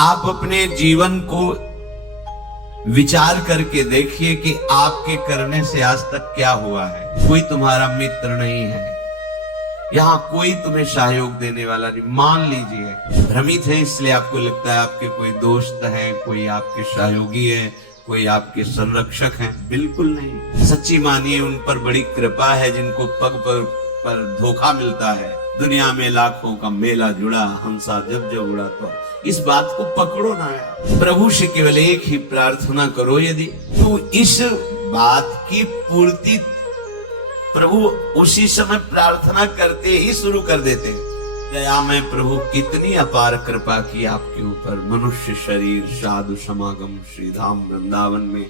आप अपने जीवन को विचार करके देखिए कि आपके करने से आज तक क्या हुआ है। कोई तुम्हारा मित्र नहीं है, यहाँ कोई तुम्हें सहयोग देने वाला नहीं। मान लीजिए भ्रमित है, इसलिए आपको लगता है आपके कोई दोस्त है, कोई आपके सहयोगी है, कोई आपके संरक्षक हैं। बिल्कुल नहीं। सच्ची मानिए उन पर बड़ी कृपा है जिनको पग पर धोखा मिलता है। दुनिया में लाखों का मेला जुड़ा, हंसा जब जब उड़ा। तो इस बात को पकड़ो ना यार। प्रभु से केवल एक ही प्रार्थना करो, यदि तो इस बात की पूर्ति प्रभु उसी समय प्रार्थना करते ही शुरू कर देते। दया में प्रभु कितनी अपार कृपा की आपके ऊपर। मनुष्य शरीर साधु समागम श्रीधाम वृंदावन में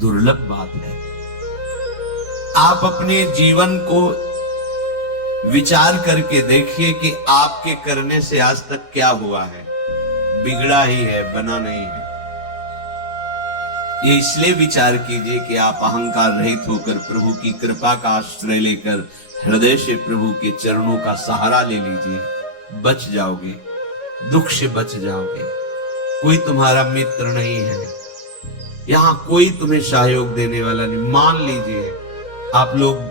दुर्लभ बात है। आप अपने जीवन को विचार करके देखिए कि आपके करने से आज तक क्या हुआ है। बिगड़ा ही है, बना नहीं है। ये इसलिए विचार कीजिए कि आप अहंकार रहित होकर प्रभु की कृपा का आश्रय लेकर हृदय से प्रभु के चरणों का सहारा ले लीजिए। बच जाओगे, दुख से बच जाओगे। कोई तुम्हारा मित्र नहीं है, यहाँ कोई तुम्हें सहयोग देने वाला नहीं। मान लीजिए आप लोग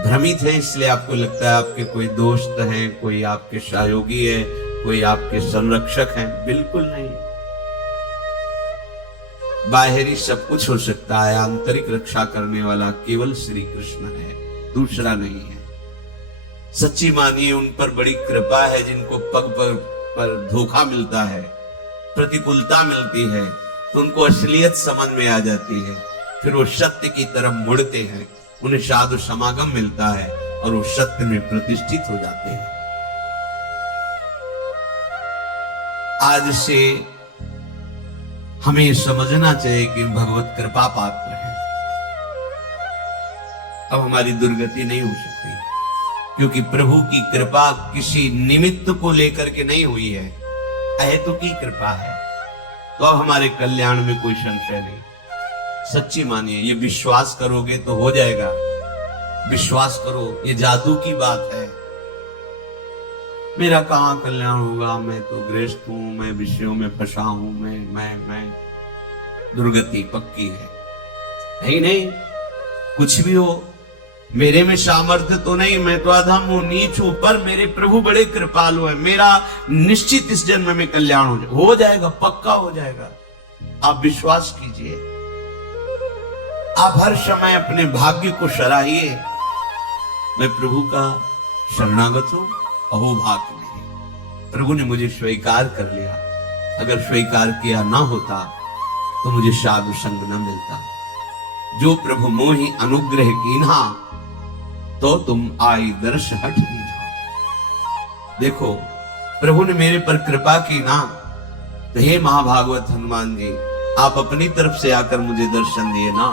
भ्रमित हैं, इसलिए आपको लगता है आपके कोई दोस्त हैं, कोई आपके सहयोगी है, कोई आपके संरक्षक हैं। बिल्कुल नहीं। बाहरी सब कुछ हो सकता है, आंतरिक रक्षा करने वाला केवल श्री कृष्ण है, दूसरा नहीं है। सच्ची मानिए उन पर बड़ी कृपा है जिनको पग पर धोखा मिलता है, प्रतिकूलता मिलती है, तो उनको असलियत समझ में आ जाती है। फिर वो सत्य की तरफ मुड़ते हैं, उन्हें साधु समागम मिलता है और वो सत्य में प्रतिष्ठित हो जाते हैं। आज से हमें समझना चाहिए कि भगवत कृपा पात्र है। अब हमारी दुर्गति नहीं हो सकती, क्योंकि प्रभु की कृपा किसी निमित्त को लेकर के नहीं हुई है, अहेतु की कृपा है। तो अब हमारे कल्याण में कोई संशय नहीं। सच्ची मानिए, ये विश्वास करोगे तो हो जाएगा। विश्वास करो, ये जादू की बात है। मेरा कहाँ कल्याण होगा, मैं तो गृहस्थ हूं, मैं विषयों में फंसा हूं, मैं दुर्गति पक्की है। नहीं नहीं, कुछ भी हो, मेरे में सामर्थ्य तो नहीं, मैं तो अधम हूं, नीच हूं, पर मेरे प्रभु बड़े कृपालु है। मेरा निश्चित इस जन्म में कल्याण हो जाएगा, पक्का हो जाएगा। आप विश्वास कीजिए। आप हर समय अपने भाग्य को सराहिए। मैं प्रभु का शरणागत हूं, अहोभाग्य नहीं। प्रभु ने मुझे स्वीकार कर लिया। अगर स्वीकार किया ना होता तो मुझे साधु संग न मिलता। जो प्रभु मोहि अनुग्रह कीन्हा, तो तुम आई दर्श हट दीन्हा। देखो, प्रभु ने मेरे पर कृपा की ना, तो हे महाभागवत हनुमान जी, आप अपनी तरफ से आकर मुझे दर्शन दिए ना।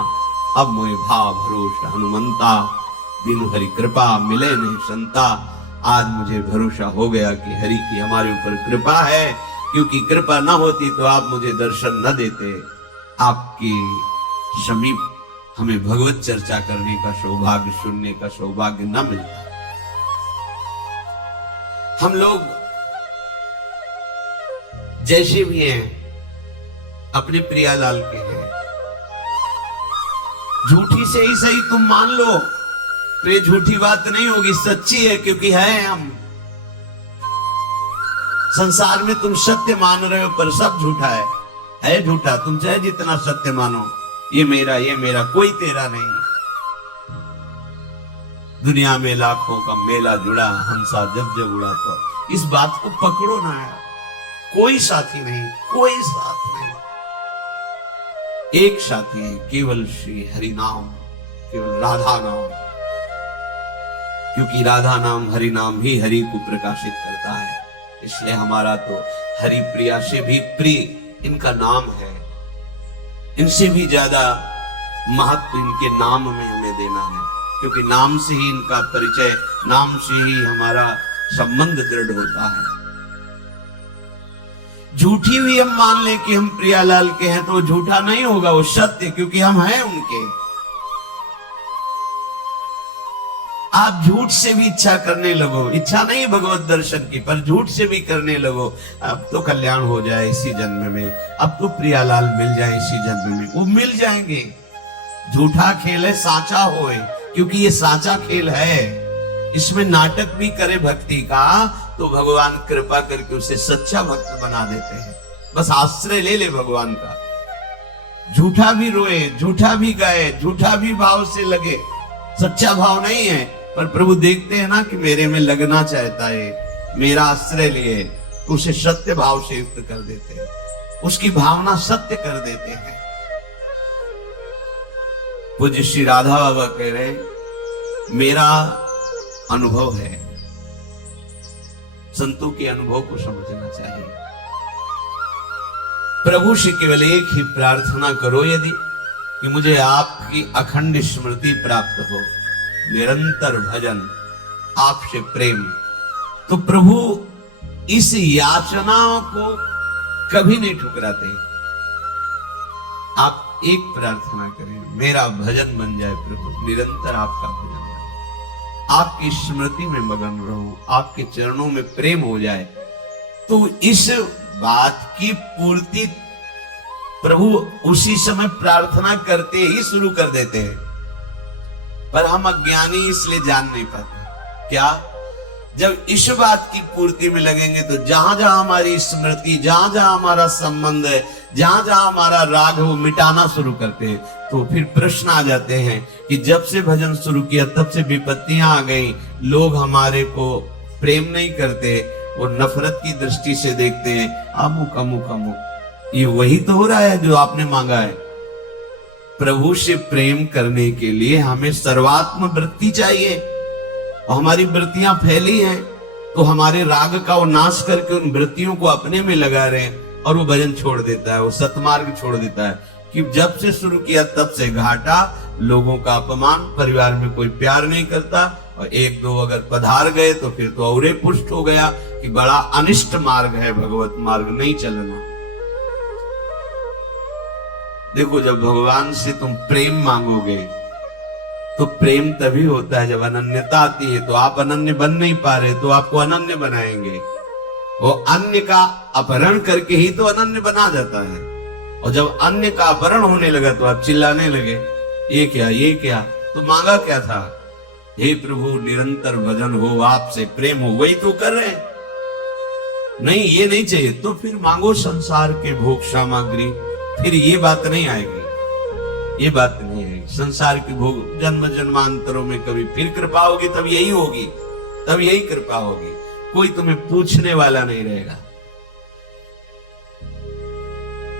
अब मोहि भाव भरोसा हनुमंता, बिनु हरि कृपा मिले नहीं संता। आज मुझे भरोसा हो गया कि हरि की हमारे ऊपर कृपा है, क्योंकि कृपा ना होती तो आप मुझे दर्शन न देते। आपकी समीप हमें भगवत चर्चा करने का सौभाग्य, सुनने का सौभाग्य न मिलता। हम लोग जैसे भी हैं अपने प्रियालाल के हैं। झूठी से ही सही तुम मान लो, तो ये झूठी बात नहीं होगी, सच्ची है, क्योंकि है हम। संसार में तुम सत्य मान रहे हो, पर सब झूठा है झूठा। तुम चाहे जितना सत्य मानो, ये मेरा, कोई तेरा नहीं। दुनिया में लाखों का मेला जुड़ा, हंसा जब जब उड़ा। तो इस बात को पकड़ो ना यार। कोई साथी नहीं, कोई साथ नहीं। एक साथी है, केवल श्री हरि नाम, केवल राधा नाम। क्योंकि राधा नाम, हरि नाम ही हरि को प्रकाशित करता है। इसलिए हमारा तो हरि प्रिया से भी प्रिय इनका नाम है। इनसे भी ज्यादा महत्व इनके नाम में हमें देना है, क्योंकि नाम से ही इनका परिचय, नाम से ही हमारा संबंध दृढ़ होता है। झूठी भी हम मान ले कि हम प्रियालाल के हैं, तो वो झूठा नहीं होगा, वो सत्य, क्योंकि हम हैं उनके। आप झूठ से भी इच्छा करने लगो, इच्छा नहीं भगवत दर्शन की, पर झूठ से भी करने लगो, अब तो कल्याण हो जाए इसी जन्म में, अब तो प्रियालाल मिल जाए इसी जन्म में, वो मिल जाएंगे। झूठा खेल है साचा होए, क्योंकि ये साचा खेल है, इसमें नाटक भी करे भक्ति का तो भगवान कृपा करके उसे सच्चा भक्त बना देते हैं। बस आश्रय ले ले भगवान का, झूठा भी रोए, झूठा भी गाए, झूठा भी भाव से लगे, सच्चा भाव नहीं है, पर प्रभु देखते हैं ना कि मेरे में लगना चाहता है, मेरा आश्रय लिए, तो उसे सत्य भाव से युक्त कर देते हैं, उसकी भावना सत्य कर देते हैं। पूज्य श्री राधा बाबा कह रहे मेरा अनुभव है, संतों के अनुभव को समझना चाहिए। प्रभु से केवल एक ही प्रार्थना करो यदि कि मुझे आपकी अखंड स्मृति प्राप्त हो, निरंतर भजन, आपसे प्रेम, तो प्रभु इस याचना को कभी नहीं ठुकराते। आप एक प्रार्थना करें, मेरा भजन बन जाए प्रभु, निरंतर आपका भजन बने, आपकी स्मृति में मगन रहूं, आपके चरणों में प्रेम हो जाए, तो इस बात की पूर्ति प्रभु उसी समय प्रार्थना करते ही शुरू कर देते हैं। पर हम अज्ञानी इसलिए जान नहीं पाते। क्या? जब इस बात की पूर्ति में लगेंगे तो जहां जहां हमारी स्मृति, जहां जहां हमारा संबंध है, जहां जहां हमारा राग है, वो मिटाना शुरू करते हैं। तो फिर प्रश्न आ जाते हैं कि जब से भजन शुरू किया तब से विपत्तियां आ गई, लोग हमारे को प्रेम नहीं करते, वो नफरत की दृष्टि से देखते हैं, अमुक अमुक अमुक। ये वही तो हो रहा है जो आपने मांगा है। प्रभु से प्रेम करने के लिए हमें सर्वात्म वृत्ति चाहिए, और हमारी वृत्तियां फैली हैं, तो हमारे राग का वो नाश करके उन वृत्तियों को अपने में लगा रहे हैं, और वो भजन छोड़ देता है, वो सतमार्ग छोड़ देता है कि जब से शुरू किया तब से घाटा, लोगों का अपमान, परिवार में कोई प्यार नहीं करता, और एक दो अगर पधार गए तो फिर तो और पुष्ट हो गया कि बड़ा अनिष्ट मार्ग है, भगवत मार्ग नहीं चलना। देखो, जब भगवान से तुम प्रेम मांगोगे तो प्रेम तभी होता है जब अनन्यता आती है। तो आप अनन्य बन नहीं पा रहे, तो आपको अनन्य बनाएंगे। वो अन्य का अपहरण करके ही तो अनन्य बना जाता है, और जब अन्य का अपहरण होने लगा तो आप चिल्लाने लगे, ये क्या, ये क्या? तो मांगा क्या था? हे प्रभु, निरंतर भजन हो, आपसे प्रेम हो, वही तो कर रहे हैं। नहीं, ये नहीं चाहिए तो फिर मांगो संसार के भोग सामग्री, फिर ये बात नहीं आएगी, ये बात नहीं आएगी। संसार की भोग जन्म जन्मांतरों में कभी फिर कृपा होगी, तब यही होगी, तब यही कृपा होगी, कोई तुम्हें पूछने वाला नहीं रहेगा।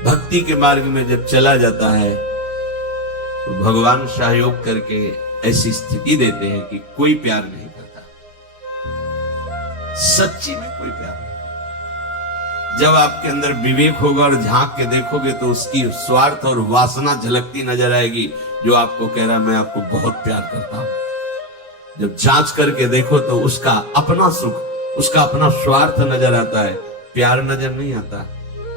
भक्ति के मार्ग में जब चला जाता है तो भगवान सहयोग करके ऐसी स्थिति देते हैं कि कोई प्यार नहीं करता, सच्ची में कोई प्यार नहीं। जब आपके अंदर विवेक होगा और झांक के देखोगे तो उसकी स्वार्थ और वासना झलकती नजर आएगी, जो आपको कह रहा है मैं आपको बहुत प्यार करता हूं। जब जांच करके देखो तो उसका अपना सुख, उसका अपना स्वार्थ नजर आता है, प्यार नजर नहीं आता।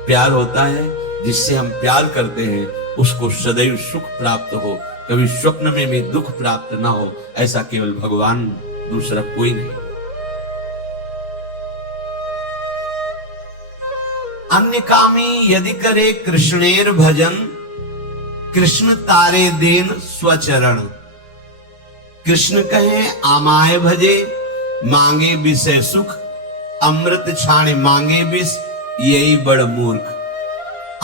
प्यार होता है जिससे हम प्यार करते हैं उसको सदैव सुख प्राप्त हो, कभी स्वप्न में भी दुख प्राप्त ना हो, ऐसा केवल भगवान, दूसरा कोई नहीं। अन्य कामी यदि करे कृष्णेर भजन, कृष्ण तारे देन स्वचरण। कृष्ण कहे आमाय भजे, मांगे विषय सुख, अमृत छाणे मांगे विष, यही बड़ मूर्ख।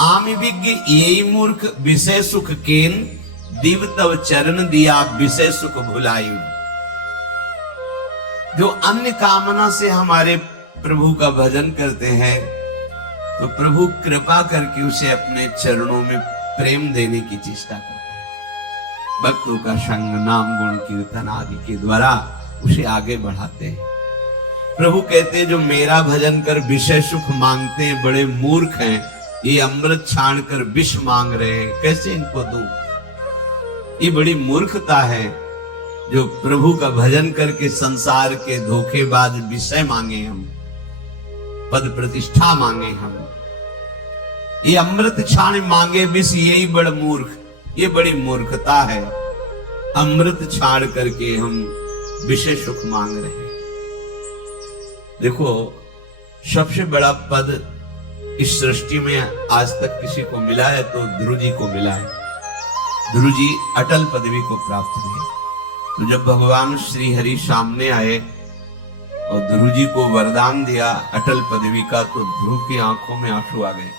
आम विज्ञ यही मूर्ख, विषय सुख केन, दिव तव चरण दिया विषय सुख भुलायु। जो अन्य कामना से हमारे प्रभु का भजन करते हैं तो प्रभु कृपा करके उसे अपने चरणों में प्रेम देने की चेष्टा करते हैं। भक्तों का संग, नाम, गुण, कीर्तन आदि के द्वारा उसे आगे बढ़ाते हैं। प्रभु कहते हैं जो मेरा भजन कर विषय सुख मांगते हैं बड़े मूर्ख हैं, ये अमृत छाण कर विष मांग रहे हैं, कैसे इनको दूं? ये बड़ी मूर्खता है जो प्रभु का भजन करके संसार के धोखेबाज विषय मांगे, हम पद प्रतिष्ठा मांगे, हम ये अमृत छाण मांगे विष, यही बड़ मूर्ख, ये बड़ी मूर्खता है। अमृत छाण करके हम विषय सुख मांग रहे हैं। देखो, सबसे बड़ा पद इस सृष्टि में आज तक किसी को मिला है तो ध्रुव जी को मिला है। ध्रुव जी अटल पदवी को प्राप्त हुए। तो जब भगवान श्री हरि सामने आए और ध्रुव जी को वरदान दिया अटल पदवी का, तो ध्रुव की आंखों में आंसू आ गए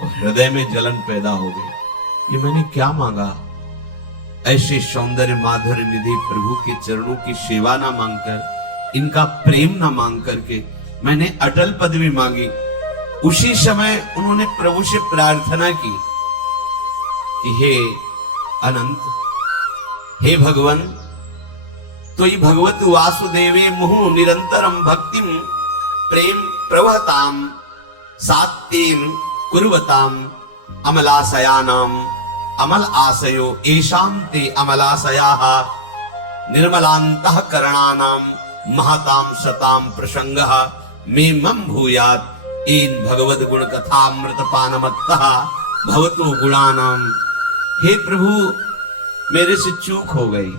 और हृदय में जलन पैदा हो गई। ये मैंने क्या मांगा? ऐसे सौंदर्य माधुर्य निधि प्रभु के चरणों की सेवा ना मांगकर, इनका प्रेम ना मांग करके मैंने अटल पदवी मांगी। उसी समय उन्होंने प्रभु से प्रार्थना की कि हे अनंत, हे भगवान, तो ये भगवत वासुदेवे मुहु निरंतरम भक्तिम प्रेम प्रवहताम सात्येन कुर्वताम अमलाशयानाम अमल आशयो एशाम ते अमलाशयाः निर्मलान्तः करणानाम महताम सताम प्रसंगः मे मम भूयात् इन भगवद गुण कथामृत पानमत्तः भवतो गुणानाम। हे प्रभु, मेरे से चूक हो गई।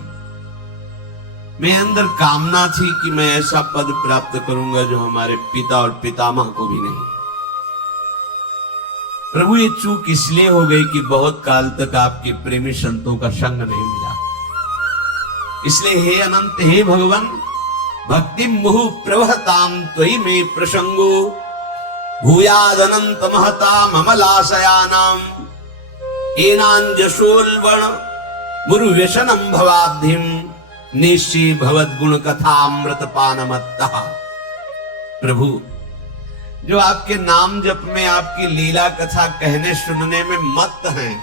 मैं अंदर कामना थी कि मैं ऐसा पद प्राप्त करूंगा जो हमारे पिता और पितामह को भी नहीं। प्रभु, ये चूक इसलिए हो गई कि बहुत काल तक आपके प्रेमी संतों का संग नहीं मिला। इसलिए हे अनंत, हे भगवान, भक्ति मुहु प्रवहताम त्वयि में प्रसंगो भूयाद अनंत महताम अमलाशयानाम एनांजशोल्वण मुरु व्यसनम भवाब्धिम निश्चि भवद गुण कथामृत पानमत्तः। प्रभु, जो आपके नाम जप में, आपकी लीला कथा कहने सुनने में मत्त हैं,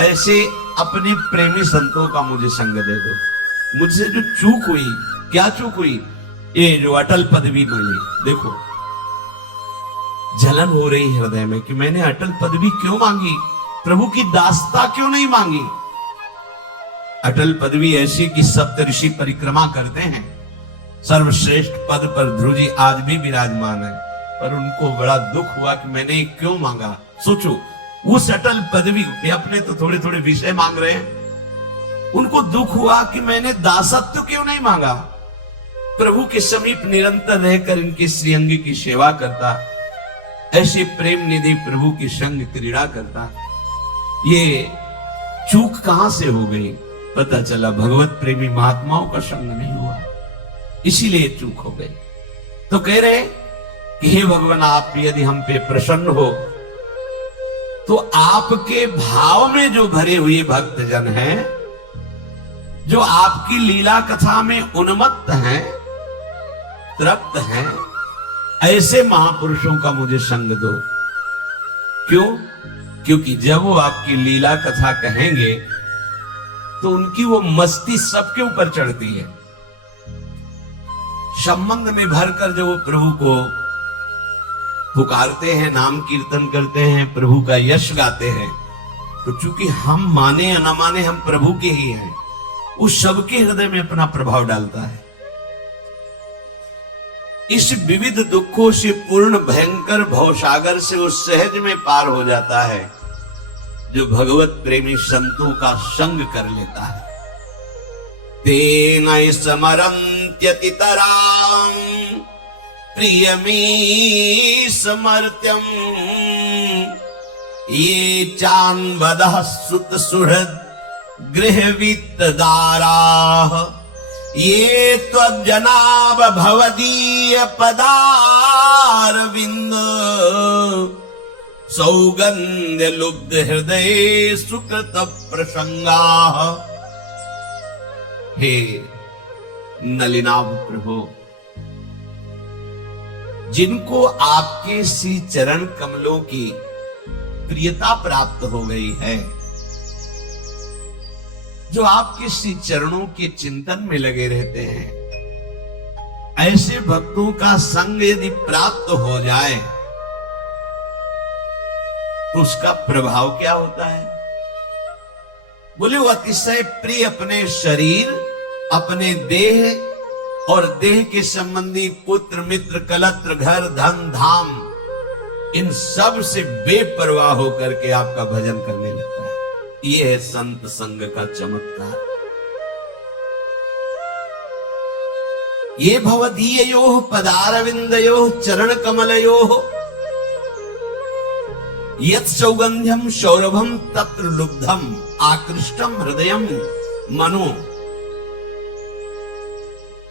ऐसे अपने प्रेमी संतों का मुझे संग दे दो। मुझसे जो चूक हुई, क्या चूक हुई? ये जो अटल पदवी मिली, देखो जलन हो रही हृदय में कि मैंने अटल पदवी क्यों मांगी, प्रभु की दासता क्यों नहीं मांगी। अटल पदवी ऐसी कि सप्तऋषि परिक्रमा करते हैं, सर्वश्रेष्ठ पद पर ध्रुव जी आज भी विराजमान है, पर उनको बड़ा दुख हुआ कि मैंने क्यों मांगा। सोचो, उस अटल पदवी पे अपने तो थोड़े थोड़े विषय मांग रहे हैं, उनको दुख हुआ कि मैंने दासत्व क्यों नहीं मांगा। प्रभु के समीप निरंतर रहकर इनके श्रीअंग की सेवा करता, ऐसे प्रेम निधि प्रभु की संग क्रीड़ा करता। ये चूक कहां से हो गई? पता चला भगवत प्रेमी महात्माओं का संग नहीं हुआ, इसीलिए चूक हो गई। तो कह रहे कि हे भगवान, आप यदि हम पे प्रसन्न हो तो आपके भाव में जो भरे हुए भक्तजन हैं, जो आपकी लीला कथा में उन्मत्त हैं, तृप्त हैं, ऐसे महापुरुषों का मुझे संग दो। क्यों? क्योंकि जब वो आपकी लीला कथा कहेंगे तो उनकी वो मस्ती सबके ऊपर चढ़ती है। संबंध में भरकर जब वो प्रभु को पुकारते हैं, नाम कीर्तन करते हैं, प्रभु का यश गाते हैं, तो चूंकि हम माने या न माने हम प्रभु के ही हैं, उस सबके हृदय में अपना प्रभाव डालता है। इस विविध दुखों से पूर्ण भयंकर भवसागर से वो सहज में पार हो जाता है जो भगवत प्रेमी संतों का संग कर लेता है। तेन स्मरन्त्यतितरां प्रियमी समर्त्यम ये चान्वदः सुत सुहृद गृहवित्तदाराः ये त्वज्जनाभ भवदीय पदारविंद सौगंध्य लुब्ध हृदय सुकृत प्रसंगाः। हे नलिनाभ प्रभु, जिनको आपके श्री चरण कमलों की प्रियता प्राप्त हो गई है, जो आपके श्री चरणों के चिंतन में लगे रहते हैं, ऐसे भक्तों का संग यदि प्राप्त हो जाए तो उसका प्रभाव क्या होता है? बोले वो अतिशय प्रिय अपने शरीर, अपने देह और देह के संबंधी पुत्र मित्र कलत्र घर धन धाम, इन सब से बेपरवाह होकर के आपका भजन करने लगता है। ये है संत संग का चमत्कार। ये भवदीययोः पदारविन्दयोः चरणकमलयोः यत् सौगन्ध्यं सौरभं तत्र लुब्धं आकृष्टम हृदयम मनो।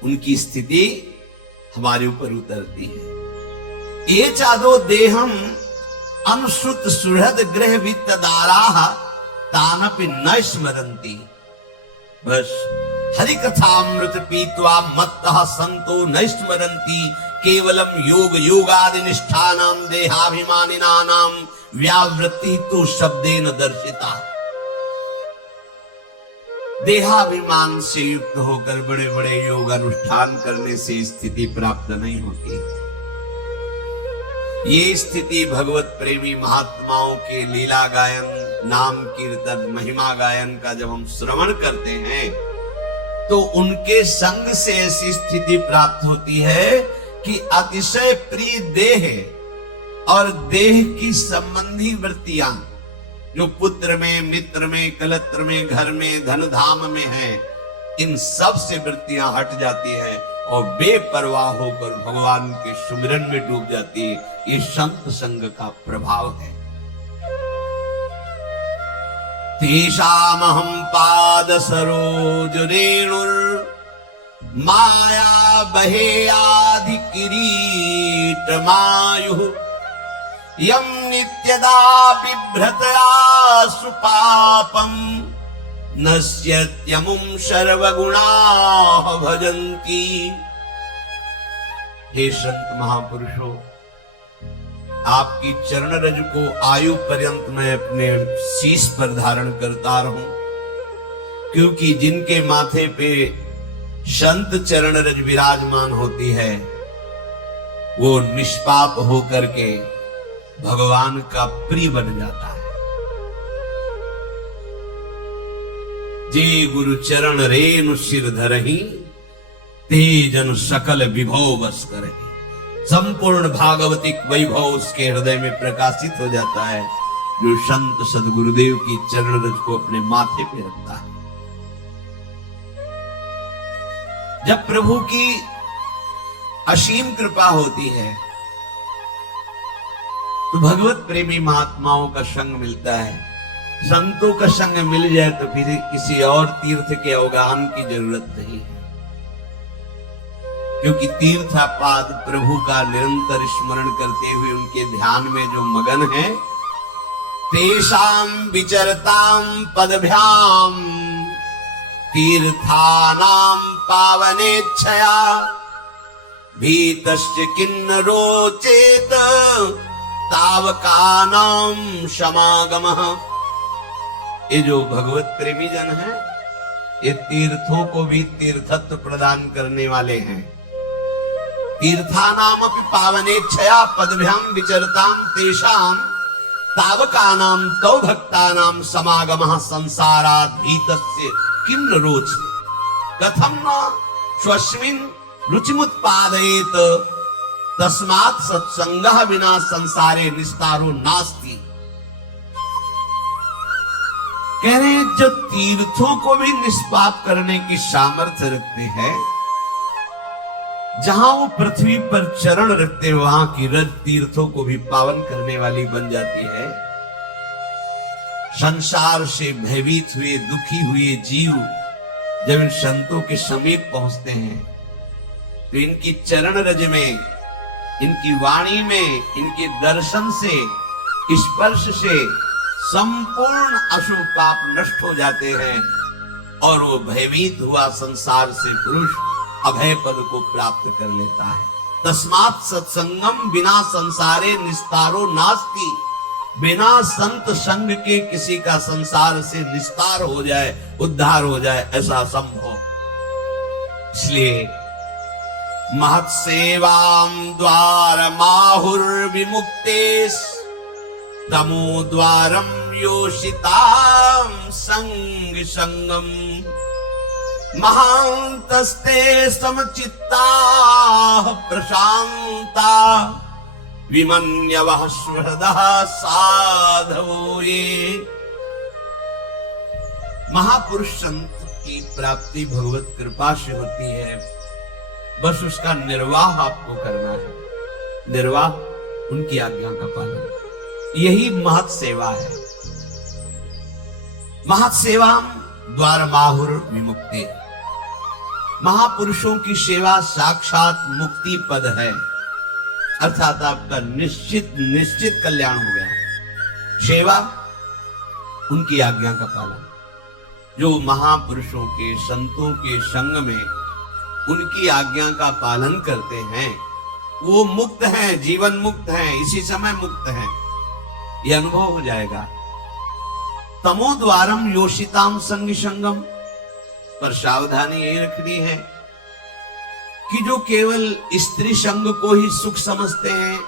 उनकी स्थिति हमारे ऊपर उतरती है। ये चादो देहम अनुश्रुत सुहृद ग्रह वित्तदाराः तानपि न स्मरन्ति। बस हरि कथामृत पीत्वा मत्तः संतो न स्मरन्ति। केवलम योग योगादि निष्ठानां देहाभिमानिनानां व्यावृत्ति तो शब्देन दर्शिता। देहाभिमान से युक्त होकर बड़े बड़े योग अनुष्ठान करने से स्थिति प्राप्त नहीं होती। ये स्थिति भगवत प्रेमी महात्माओं के लीला गायन, नाम कीर्तन, महिमा गायन का जब हम श्रवण करते हैं तो उनके संग से ऐसी स्थिति प्राप्त होती है कि अतिशय प्रिय देह और देह की संबंधी वृत्तियां जो पुत्र में, मित्र में, कलत्र में, घर में, धन धाम में है, इन सब से वृत्तियां हट जाती है और बेपरवाह होकर भगवान के सुमिरन में डूब जाती है। ये संत संग का प्रभाव है। तेषामहं पाद सरोज रेणुर माया बहेयाधि किरीट मायुः यम नित्यदा बिभ्रतया सुपापम नश्यत्यमुं सर्वगुणाः भजन्ति। हे संत महापुरुषों, आपकी चरण रज को आयु पर्यंत मैं अपने शीश पर धारण करता रहूं, क्योंकि जिनके माथे पे संत चरण रज विराजमान होती है वो निष्पाप होकर के भगवान का प्रिय बन जाता है। जे गुरु चरण रेणु सिर धरहि ते जन सकल विभव बस करहि। संपूर्ण भागवतिक वैभव उसके हृदय में प्रकाशित हो जाता है जो संत सदगुरुदेव की चरण रज को अपने माथे पे रखता है। जब प्रभु की असीम कृपा होती है तो भगवत प्रेमी महात्माओं का संग मिलता है। संतों का संग मिल जाए तो फिर किसी और तीर्थ के अवगाहन की जरूरत नहीं है, क्योंकि तीर्थापाद प्रभु का निरंतर स्मरण करते हुए उनके ध्यान में जो मगन है, तेषां विचरतां पदभ्याम तीर्थानां पावनेच्छया भीतश्च किन्न रोचेत तावकानां समागमः। ये जो भगवत प्रेमी जन है, ये तीर्थों को भी तीर्थत्व प्रदान करने वाले हैं। तीर्थानाम अपि पावनेच्छया पदभ्याम विचरतां तेषां तावकानां तौ भक्तानां समागमः संसारात् भीतस्य किं न रोचते कथं न स्वस्मिन् रुचिमुत्पादयेत तस्मात् सत्संगः विना संसारे निस्तारो नास्ति। कह रहे हैं जो तीर्थों को भी निष्पाप करने की सामर्थ्य रखते हैं, जहां वो पृथ्वी पर चरण रखते हैं वहां की रज तीर्थों को भी पावन करने वाली बन जाती है। संसार से भयभीत हुए, दुखी हुए जीव जब इन संतों के समीप पहुंचते हैं तो इनकी चरण रज में, इनकी वाणी में, इनके दर्शन से, स्पर्श से संपूर्ण अशुभ पाप नष्ट हो जाते हैं और वो भयभीत हुआ संसार से पुरुष अभय पद को प्राप्त कर लेता है। तस्मात् सत्संगम बिना संसारे निस्तारो नास्ति। बिना संत संग के किसी का संसार से निस्तार हो जाए, उद्धार हो जाए, ऐसा असंभव। इसलिए महत्सेवां द्वार माहुर विमुक्तेस तमो द्वारम योषितां संग संगम महांतस्ते समचित्ताः प्रशांता विमन्यवः सुहृदः साधवो ये। महापुरुष संत की प्राप्ति भगवत कृपा से होती है। बस उसका निर्वाह आपको करना है। निर्वाह उनकी आज्ञा का पालन, यही महत् सेवा है। महत् सेवा द्वारमाहुर विमुक्ति, महापुरुषों की सेवा साक्षात मुक्ति पद है, अर्थात आपका निश्चित कल्याण हो गया। सेवा उनकी आज्ञा का पालन, जो महापुरुषों के संतों के संग में उनकी आज्ञा का पालन करते हैं वो मुक्त हैं, जीवन मुक्त हैं, इसी समय मुक्त हैं, ये अनुभव हो जाएगा। तमो द्वारम योषिताम संग संगम, पर सावधानी ये रखनी है कि जो केवल स्त्री संग को ही सुख समझते हैं,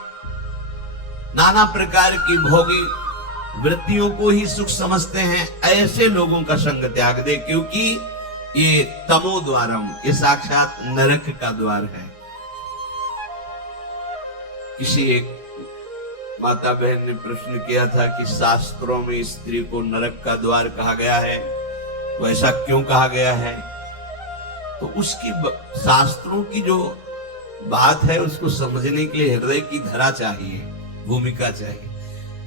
नाना प्रकार की भोगी वृत्तियों को ही सुख समझते हैं, ऐसे लोगों का संग त्याग दे, क्योंकि ये तमो द्वारम, ये साक्षात नरक का द्वार है। किसी एक माता बहन ने प्रश्न किया था कि शास्त्रों में स्त्री को नरक का द्वार कहा गया है, तो ऐसा क्यों कहा गया है? तो उसकी शास्त्रों की जो बात है उसको समझने के लिए हृदय की धरा चाहिए, भूमिका चाहिए,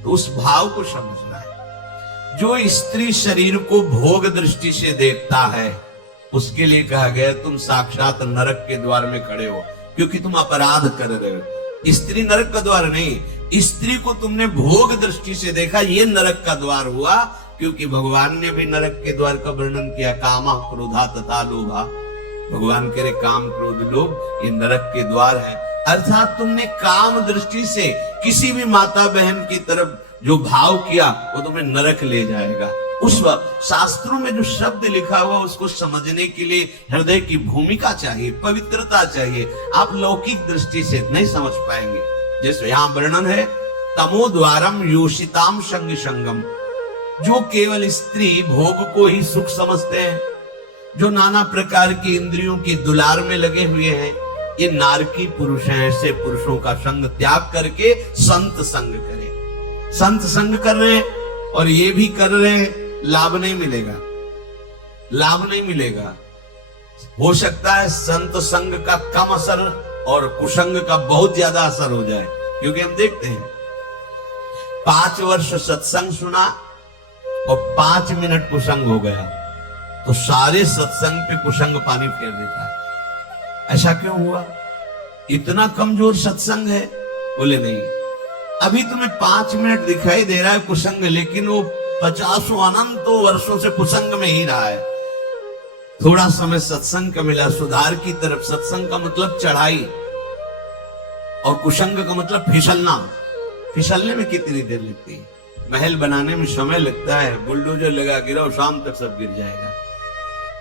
तो उस भाव को समझना है। जो स्त्री शरीर को भोग दृष्टि से देखता है उसके लिए कहा गया तुम साक्षात नरक के द्वार में खड़े हो, क्योंकि तुम अपराध कर रहे हो। स्त्री नरक का द्वार नहीं, स्त्री को तुमने भोग दृष्टि से देखा, ये नरक का द्वार हुआ, क्योंकि भगवान ने भी नरक के द्वार का वर्णन किया, कामा क्रोधा तथा लोभा। भगवान कह रहे काम क्रोध लोभ ये नरक के द्वार है, अर्थात तुमने काम दृष्टि से किसी भी माता बहन की तरफ जो भाव किया वो तुम्हें नरक ले जाएगा। उस वक्त शास्त्रों में जो शब्द लिखा हुआ उसको समझने के लिए हृदय की भूमिका चाहिए, पवित्रता चाहिए। आप लौकिक दृष्टि से नहीं समझ पाएंगे। जैसे यहाँ वर्णन है तमो द्वारम योषिताम संग संगम, जो केवल स्त्री भोग को ही सुख समझते हैं, जो नाना प्रकार की इंद्रियों की दुलार में लगे हुए हैं, ये नारकी पुरुष हैं। ऐसे पुरुषों का संग त्याग करके संत संग करें। संत संग कर रहे हैं और ये भी कर रहे हैं, लाभ नहीं मिलेगा, लाभ नहीं मिलेगा। हो सकता है संत संग का कम असर और कुसंग का बहुत ज्यादा असर हो जाए, क्योंकि हम देखते हैं 5 वर्ष सत्संग सुना और 5 मिनट कुसंग हो गया तो सारे सत्संग पे कुसंग पानी फेर देता है। ऐसा क्यों हुआ? इतना कमजोर सत्संग है? बोले नहीं, अभी तुम्हें 5 मिनट दिखाई दे रहा है कुसंग, लेकिन वो 50 अनंतों वर्षों से कुसंग में ही रहा है। थोड़ा समय सत्संग का मिला, सुधार की तरफ। सत्संग का मतलब चढ़ाई और कुसंग का मतलब फिसलना। फिसलने में कितनी देर लगती है? महल बनाने में समय लगता है, बुलडोजर लगा गिराओ शाम तक सब गिर जाएगा।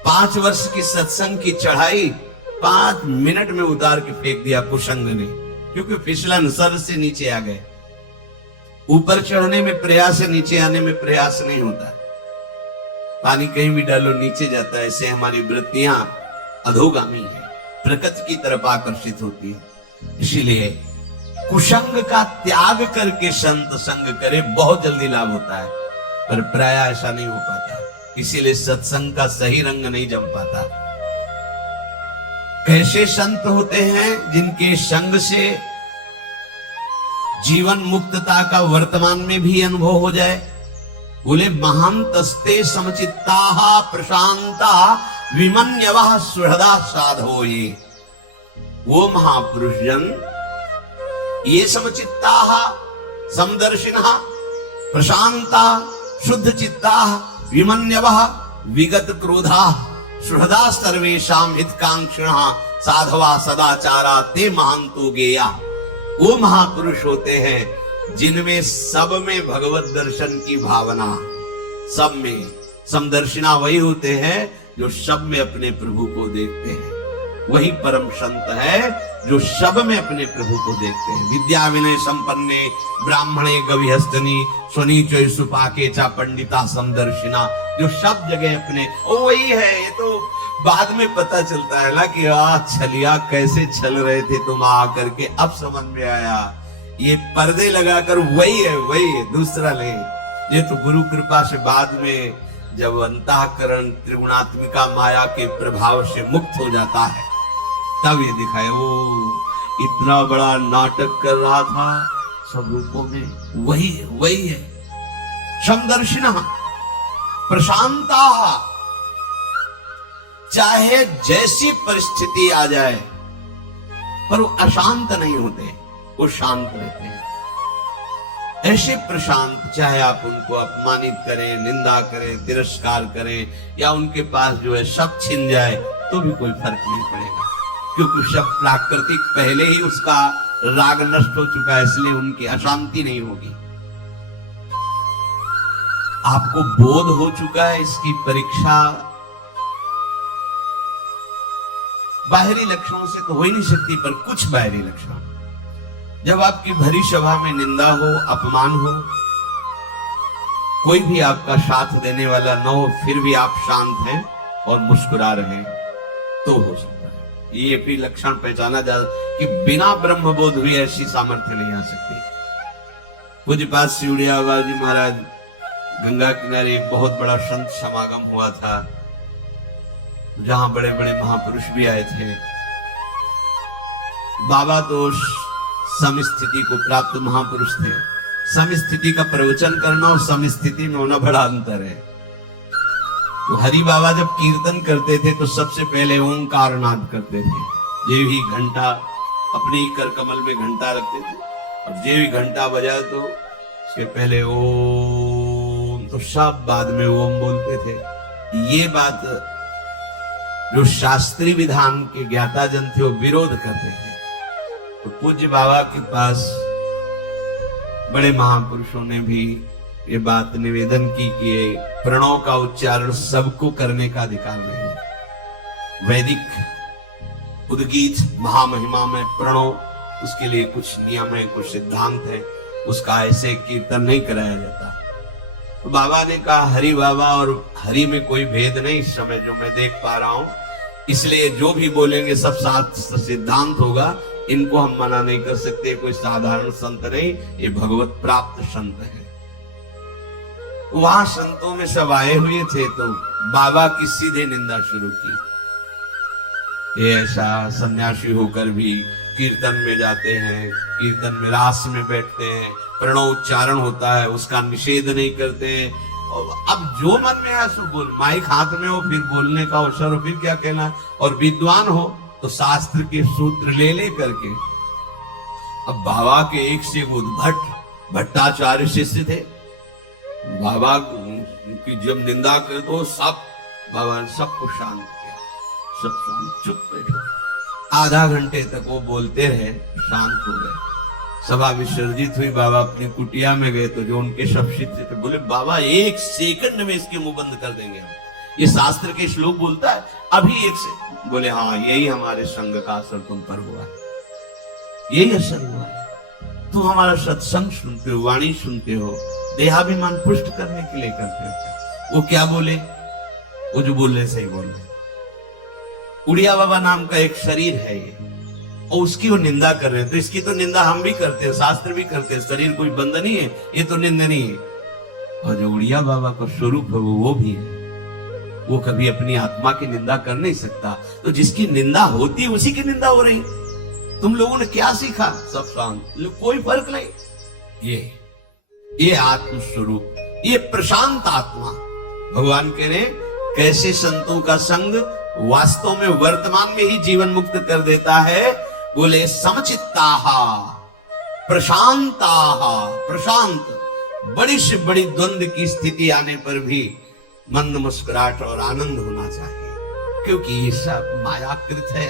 5 वर्ष की सत्संग की चढ़ाई 5 मिनट में उतार के फेंक दिया कुसंग ने, क्योंकि फिसलन, सर से नीचे आ गए। ऊपर चढ़ने में प्रयास है, नीचे आने में प्रयास नहीं होता। पानी कहीं भी डालो नीचे जाता है। ऐसे हमारी वृत्तियां अधोगामी है, प्रकृति की तरफ आकर्षित होती है। इसीलिए कुसंग का त्याग करके संत संग करे, बहुत जल्दी लाभ होता है, पर प्राय ऐसा नहीं हो पाता। इसीलिए सत्संग का सही रंग नहीं जम पाता। कैसे संत होते हैं? जिनके संग से जीवन मुक्तता का वर्तमान में भी अनुभव हो जाए। बोले महांतस्ते समचित्ता प्रशांता विमन्यवः सुहृदा साधो। ये वो महापुरुष जन, ये समचित्ता समदर्शिनः प्रशांता शुद्ध चित्ता विमन्यवः विगत क्रोधा सुहृदा सर्वेषां हितकांक्षिणः साधवा सदाचारा ते महांतो गेया। वो महापुरुष होते हैं जिनमें सब में भगवत दर्शन की भावना, सब में समदर्शिना वही होते हैं जो सब में अपने प्रभु को देखते हैं। वही परम संत है जो सब में अपने प्रभु को देखते हैं। विद्या विनय संपन्ने ब्राह्मणे गविहस्तनी स्वनीचो सुपाके चा पंडिता समदर्शिना, जो सब जगह अपने, ओ वही है। ये तो बाद में पता चलता है ना कि छलिया कैसे छल रहे थे तुम आकर के, अब समझ में आया। ये पर्दे लगाकर वही है, दूसरा नहीं। ये तो गुरु कृपा से बाद में जब अंतःकरण त्रिगुणात्मिका माया के प्रभाव से मुक्त हो जाता है तब ये दिखाए वो इतना बड़ा नाटक कर रहा था, सब रूपों में वही है। समदर्शिना प्रशांता, चाहे जैसी परिस्थिति आ जाए पर वो अशांत नहीं होते, वो शांत रहते हैं। ऐसे प्रशांत, चाहे आप उनको अपमानित करें, निंदा करें, तिरस्कार करें, या उनके पास जो है सब छिन जाए तो भी कोई फर्क नहीं पड़ेगा, क्योंकि सब प्राकृतिक पहले ही उसका राग नष्ट हो चुका है, इसलिए उनकी अशांति नहीं होगी। आपको बोध हो चुका है, इसकी परीक्षा बाहरी लक्षणों से तो हो ही नहीं सकती, पर कुछ बाहरी लक्षण, जब आपकी भरी सभा में निंदा हो, अपमान हो, कोई भी आपका साथ देने वाला न हो, फिर भी आप शांत हैं और मुस्कुरा रहे हैं, तो हो सकता है ये भी लक्षण पहचाना जा कि बिना ब्रह्मबोध हुई ऐसी सामर्थ्य नहीं आ सकती। पूज्यपाद सिवड़िया बाबा जी महाराज, गंगा किनारे एक बहुत बड़ा संत समागम हुआ था, जहां बड़े बड़े महापुरुष भी आए थे। बाबा तो समस्थिति को प्राप्त महापुरुष थे। समस्थिति का प्रवचन करना और समस्थिति में होना बड़ा अंतर है। तो हरि बाबा जब कीर्तन करते थे तो सबसे पहले ओंकार नाद करते थे, जे ही घंटा अपने कर कमल में घंटा रखते थे, और जे भी घंटा बजा तो उसके पहले ओम, तो सब बाद में ओम बोलते थे। ये बात जो शास्त्रीय विधान के ज्ञाता जन थे वो विरोध करते थे। तो पूज्य बाबा के पास बड़े महापुरुषों ने भी ये बात निवेदन की कि प्रणव का उच्चारण सबको करने का अधिकार नहीं। वैदिक उद्गीत महामहिमा में प्रणव, उसके लिए कुछ नियम है, कुछ सिद्धांत है, उसका ऐसे कीर्तन नहीं कराया जाता। तो बाबा ने कहा हरि बाबा और हरि में कोई भेद नहीं इस समय जो मैं देख पा रहा हूं, इसलिए जो भी बोलेंगे सब शास्त्र सिद्धांत होगा, इनको हम मना नहीं कर सकते। कोई साधारण संत नहीं, ये भगवत प्राप्त संत है। वहां संतों में सब आए हुए थे, तो बाबा की सीधे निंदा शुरू की। ये ऐसा सन्यासी होकर भी कीर्तन में जाते हैं, कीर्तन में रास में बैठते हैं, प्रणव उच्चारण होता है उसका निषेध नहीं करते हैं। अब जो मन में है सो बोल, माइक हाथ में हो फिर बोलने का अवसर हो, फिर क्या कहना। और विद्वान हो तो शास्त्र के सूत्र ले ले करके। अब बाबा के एक से उद्भट भट्टाचार्य शिष्य थे, बाबा की जब निंदा करे तो सब बाबा ने सबको शांत किया, सब शांत, चुप बैठो। आधा घंटे तक वो बोलते रहे, शांत हो गए। सभा विसर्जित हुई, बाबा अपनी कुटिया में गए, तो जो उनके सब शिष्य थे बोले बाबा एक सेकंड में इसके मुंह बंद कर देंगे हम, ये शास्त्र के श्लोक बोलता है अभी एक से। बोले हाँ, यही हमारे संग का असर तुम पर हुआ है, यही असर हुआ है। तुम हमारा सत्संग सुनते हो, वाणी सुनते हो, देहाभिमान पुष्ट करने के लिए करते हो। वो क्या बोले, वो जो बोल रहे सही बोल रहे। उड़िया बाबा नाम का एक शरीर है ये, और उसकी वो निंदा कर रहे हैं, तो इसकी तो निंदा हम भी करते हैं, शास्त्र भी करते हैं। शरीर कोई बंद नहीं है, ये तो निंदनीय है। और जो उड़िया बाबा का स्वरूप है वो भी है, वो कभी अपनी आत्मा की निंदा कर नहीं सकता। तो जिसकी निंदा होती है उसी की निंदा हो रही। तुम लोगों ने क्या सीखा, सब शांत, कोई फर्क नहीं। ये आत्म स्वरूप, ये प्रशांत आत्मा। भगवान कह रहे कैसे संतों का संग वास्तव में वर्तमान में ही जीवन मुक्त कर देता है। बोले समचित्ताहा प्रशांताहा, प्रशांत, बड़ी से बड़ी द्वंद्व की स्थिति आने पर भी मंद मुस्कुराहट और आनंद होना चाहिए, क्योंकि ये सब मायाकृत है,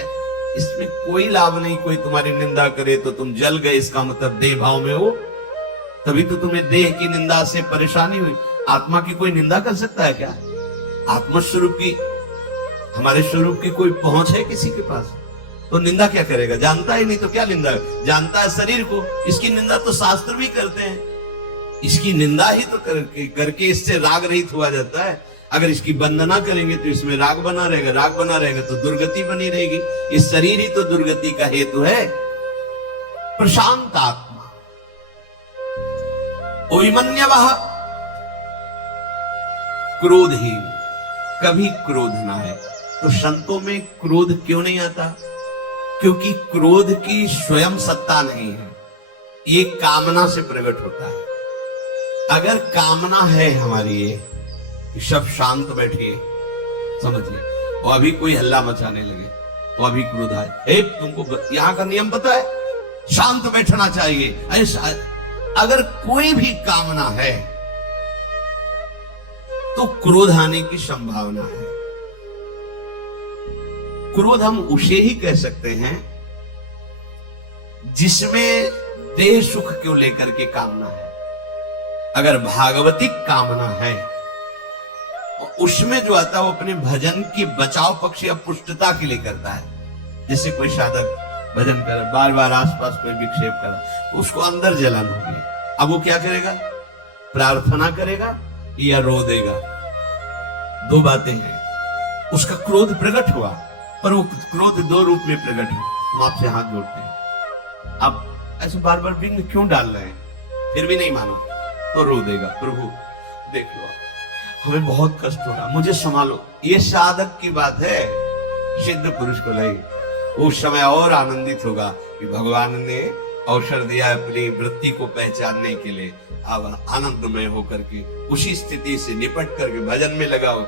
इसमें कोई लाभ नहीं। कोई तुम्हारी निंदा करे तो तुम जल गए, इसका मतलब देह भाव में हो, तभी तो तुम्हें देह की निंदा से परेशानी हुई। आत्मा की कोई निंदा कर सकता है क्या? आत्मस्वरूप की, हमारे स्वरूप की कोई पहुंच है किसी के पास? तो निंदा क्या करेगा? जानता ही नहीं तो क्या निंदा? जानता है शरीर को, इसकी निंदा तो शास्त्र भी करते हैं। इसकी निंदा ही तो करके इससे राग रहित हुआ जाता है। अगर इसकी वंदना करेंगे तो इसमें राग बना रहेगा, राग बना रहेगा तो दुर्गति बनी रहेगी। इस शरीर ही तो दुर्गति का हेतु है। प्रशांत आत्मा, ओइमन्यवः, क्रोधहीन, कभी क्रोध ना है। तो संतों में क्रोध क्यों नहीं आता? क्योंकि क्रोध की स्वयं सत्ता नहीं है, ये कामना से प्रकट होता है। अगर कामना है हमारी ये कि सब शांत बैठिए, समझिए, और अभी कोई हल्ला मचाने लगे तो अभी क्रोध आए, ए तुमको यहां का नियम पता है, शांत बैठना चाहिए, ऐसा अगर कोई भी कामना है तो क्रोध आने की संभावना है। क्रोध हम उसे ही कह सकते हैं जिसमें देह सुख को लेकर के कामना है। अगर भागवतिक कामना है उसमें जो आता है वो अपने भजन की बचाव पक्ष या पुष्टता के लिए करता है। जैसे कोई साधक भजन कर बार बार आसपास कोई विक्षेप कर तो उसको अंदर जलन होगी, अब वो क्या करेगा, प्रार्थना करेगा या रो देगा। दो बातें हैं, उसका क्रोध प्रकट हुआ पर वो क्रोध दो रूप में प्रकट हुआ। हम आपसे हाथ जोड़ते हैं, अब ऐसे बार बार विघ्न क्यों डाल रहे हैं, फिर भी नहीं मानो तो रो देगा, प्रभु देख लो हमें बहुत कष्ट हो रहा, मुझे संभालो। ये साधक की बात है, सिद्ध पुरुष को नहीं। उस समय और आनंदित होगा कि भगवान ने अवसर दिया अपनी वृत्ति को पहचानने के लिए। अब आनंदमय होकर के उसी स्थिति से निपट करके भजन में लगाओ,